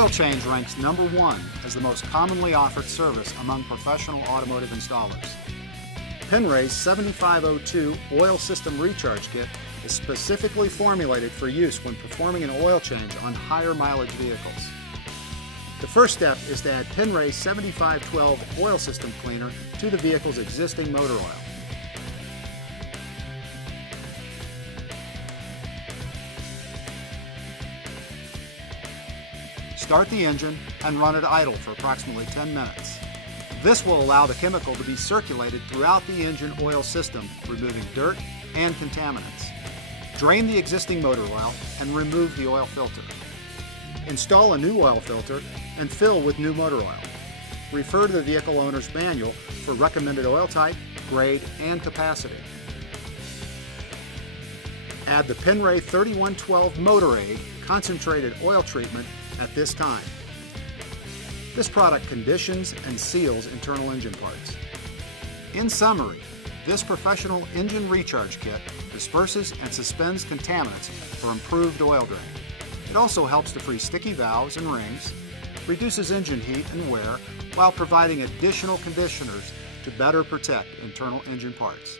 Oil change ranks #1 as the most commonly offered service among professional automotive installers. Penray's 7502 Oil System Recharge Kit is specifically formulated for use when performing an oil change on higher mileage vehicles. The first step is to add Penray's 7512 Oil System Cleaner to the vehicle's existing motor oil. Start the engine and run it idle for approximately 10 minutes. This will allow the chemical to be circulated throughout the engine oil system, removing dirt and contaminants. Drain the existing motor oil and remove the oil filter. Install a new oil filter and fill with new motor oil. Refer to the vehicle owner's manual for recommended oil type, grade, and capacity. Add the Penray 3112 Motor Aid concentrated oil treatment at this time. This product conditions and seals internal engine parts. In summary, this professional engine recharge kit disperses and suspends contaminants for improved oil drain. It also helps to free sticky valves and rings, reduces engine heat and wear, while providing additional conditioners to better protect internal engine parts.